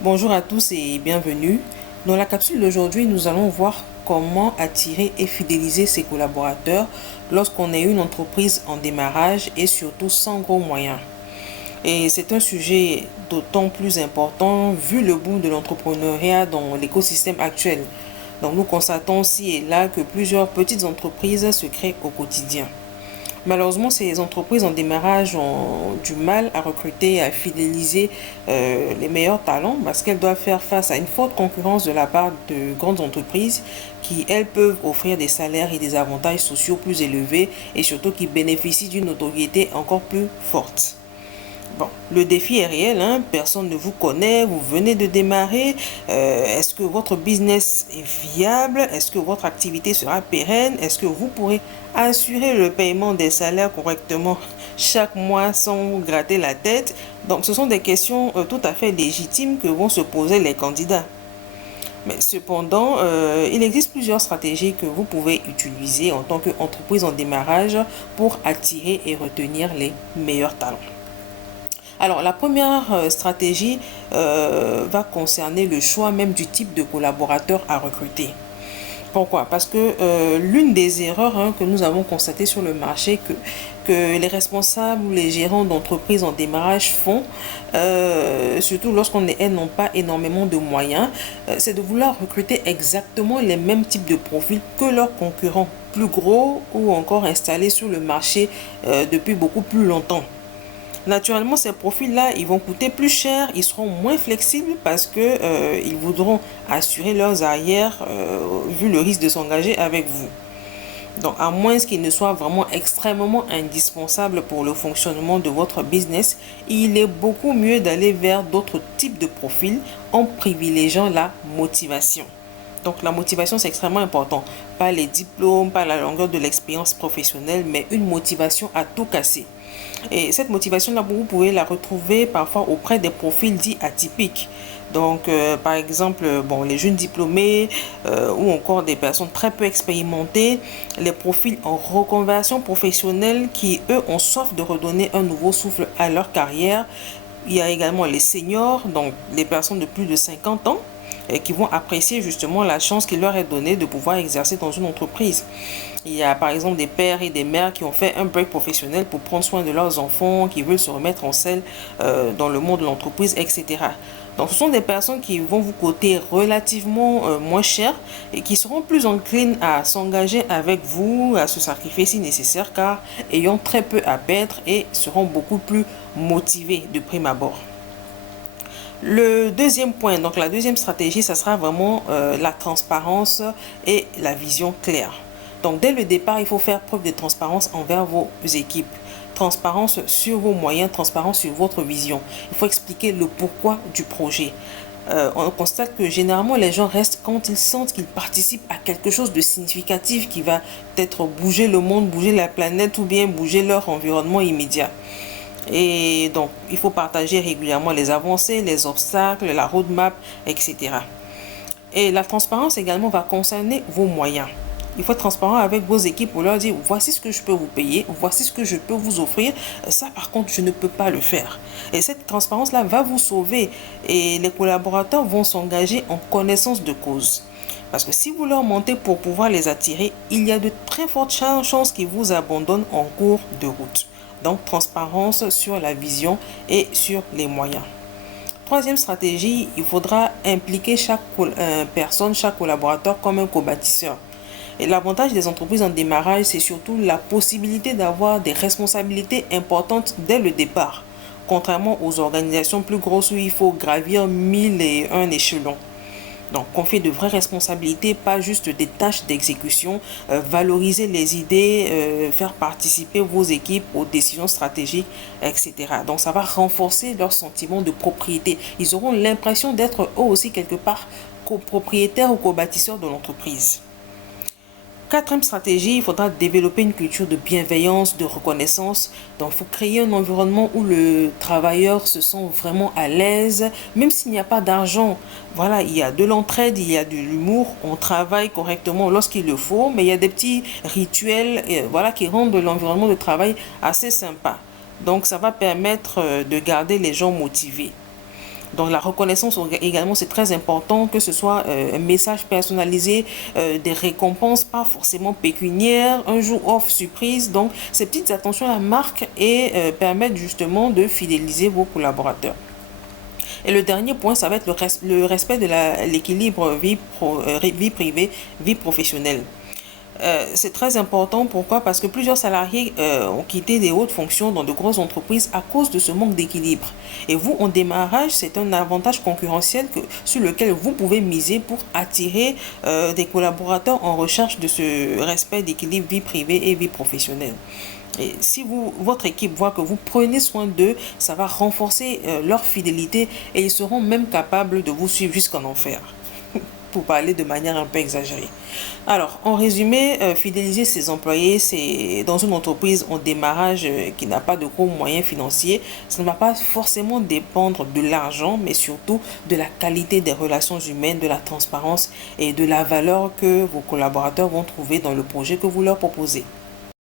Bonjour à tous et bienvenue. Dans la capsule d'aujourd'hui, nous allons voir comment attirer et fidéliser ses collaborateurs lorsqu'on est une entreprise en démarrage et surtout sans gros moyens. Et c'est un sujet d'autant plus important vu le boom de l'entrepreneuriat dans l'écosystème actuel. Donc nous constatons ci et là que plusieurs petites entreprises se créent au quotidien. Malheureusement, ces entreprises en démarrage ont du mal à recruter et à fidéliser les meilleurs talents parce qu'elles doivent faire face à une forte concurrence de la part de grandes entreprises qui, elles, peuvent offrir des salaires et des avantages sociaux plus élevés et surtout qui bénéficient d'une notoriété encore plus forte. Bon, le défi est réel, hein? Personne ne vous connaît, vous venez de démarrer. Est-ce que votre business est viable? Est-ce que votre activité sera pérenne? Est-ce que vous pourrez assurer le paiement des salaires correctement chaque mois sans gratter la tête? Donc, ce sont des questions tout à fait légitimes que vont se poser les candidats. Mais cependant, il existe plusieurs stratégies que vous pouvez utiliser en tant qu'entreprise en démarrage pour attirer et retenir les meilleurs talents. Alors, la première stratégie va concerner le choix même du type de collaborateur à recruter. Pourquoi? Parce que l'une des erreurs que nous avons constatées sur le marché que les responsables ou les gérants d'entreprises en démarrage font, surtout lorsqu'on n'ont pas énormément de moyens, c'est de vouloir recruter exactement les mêmes types de profils que leurs concurrents plus gros ou encore installés sur le marché depuis beaucoup plus longtemps. Naturellement, ces profils-là, ils vont coûter plus cher, ils seront moins flexibles parce que ils voudront assurer leurs arrières vu le risque de s'engager avec vous. Donc, à moins qu'ils ne soient vraiment extrêmement indispensables pour le fonctionnement de votre business, il est beaucoup mieux d'aller vers d'autres types de profils en privilégiant la motivation. Donc la motivation, c'est extrêmement important. Pas les diplômes, pas la longueur de l'expérience professionnelle, mais une motivation à tout casser. Et cette motivation-là, vous pouvez la retrouver parfois auprès des profils dits atypiques. Donc, par exemple, bon, les jeunes diplômés ou encore des personnes très peu expérimentées, les profils en reconversion professionnelle qui, eux, ont soif de redonner un nouveau souffle à leur carrière. Il y a également les seniors, donc les personnes de plus de 50 ans et qui vont apprécier justement la chance qui leur est donnée de pouvoir exercer dans une entreprise. Il y a par exemple des pères et des mères qui ont fait un break professionnel pour prendre soin de leurs enfants, qui veulent se remettre en selle dans le monde de l'entreprise, etc. Donc ce sont des personnes qui vont vous coûter relativement moins cher et qui seront plus enclines à s'engager avec vous, à se sacrifier si nécessaire, car ayant très peu à perdre et seront beaucoup plus motivés de prime abord. Le deuxième point, donc la deuxième stratégie, ça sera vraiment la transparence et la vision claire. Donc dès le départ, il faut faire preuve de transparence envers vos équipes. Transparence sur vos moyens, transparence sur votre vision. Il faut expliquer le pourquoi du projet. On constate que généralement les gens restent quand ils sentent qu'ils participent à quelque chose de significatif qui va peut-être bouger le monde, bouger la planète ou bien bouger leur environnement immédiat. Et donc, il faut partager régulièrement les avancées, les obstacles, la roadmap, etc. Et la transparence également va concerner vos moyens. Il faut être transparent avec vos équipes pour leur dire voici ce que je peux vous payer, voici ce que je peux vous offrir. Ça, par contre, je ne peux pas le faire. Et cette transparence-là va vous sauver et les collaborateurs vont s'engager en connaissance de cause. Parce que si vous leur mentez pour pouvoir les attirer, il y a de très fortes chances qu'ils vous abandonnent en cours de route. Donc, transparence sur la vision et sur les moyens. Troisième stratégie, il faudra impliquer chaque personne, chaque collaborateur comme un co-bâtisseur. Et l'avantage des entreprises en démarrage, c'est surtout la possibilité d'avoir des responsabilités importantes dès le départ, contrairement aux organisations plus grosses où il faut gravir 1001 échelons. Donc, confier de vraies responsabilités, pas juste des tâches d'exécution, valoriser les idées, faire participer vos équipes aux décisions stratégiques, etc. Donc, ça va renforcer leur sentiment de propriété. Ils auront l'impression d'être eux aussi quelque part copropriétaires ou co-bâtisseurs de l'entreprise. Quatrième stratégie, il faudra développer une culture de bienveillance, de reconnaissance. Donc, il faut créer un environnement où le travailleur se sent vraiment à l'aise, même s'il n'y a pas d'argent. Voilà, il y a de l'entraide, il y a de l'humour, on travaille correctement lorsqu'il le faut, mais il y a des petits rituels voilà, qui rendent l'environnement de travail assez sympa. Donc, ça va permettre de garder les gens motivés. Donc la reconnaissance également, c'est très important, que ce soit un message personnalisé, des récompenses pas forcément pécuniaires, un jour off surprise. Donc ces petites attentions à la marque et permettent justement de fidéliser vos collaborateurs. Et le dernier point, ça va être le respect de l'équilibre vie privée, vie professionnelle. C'est très important. Pourquoi? Parce que plusieurs salariés ont quitté des hautes fonctions dans de grosses entreprises à cause de ce manque d'équilibre. Et vous, en démarrage, c'est un avantage concurrentiel sur lequel vous pouvez miser pour attirer des collaborateurs en recherche de ce respect d'équilibre vie privée et vie professionnelle. Et si votre équipe voit que vous prenez soin d'eux, ça va renforcer leur fidélité et ils seront même capables de vous suivre jusqu'en enfer, pour parler de manière un peu exagérée. Alors, en résumé, fidéliser ses employés, c'est dans une entreprise en démarrage qui n'a pas de gros moyens financiers, ça ne va pas forcément dépendre de l'argent, mais surtout de la qualité des relations humaines, de la transparence et de la valeur que vos collaborateurs vont trouver dans le projet que vous leur proposez.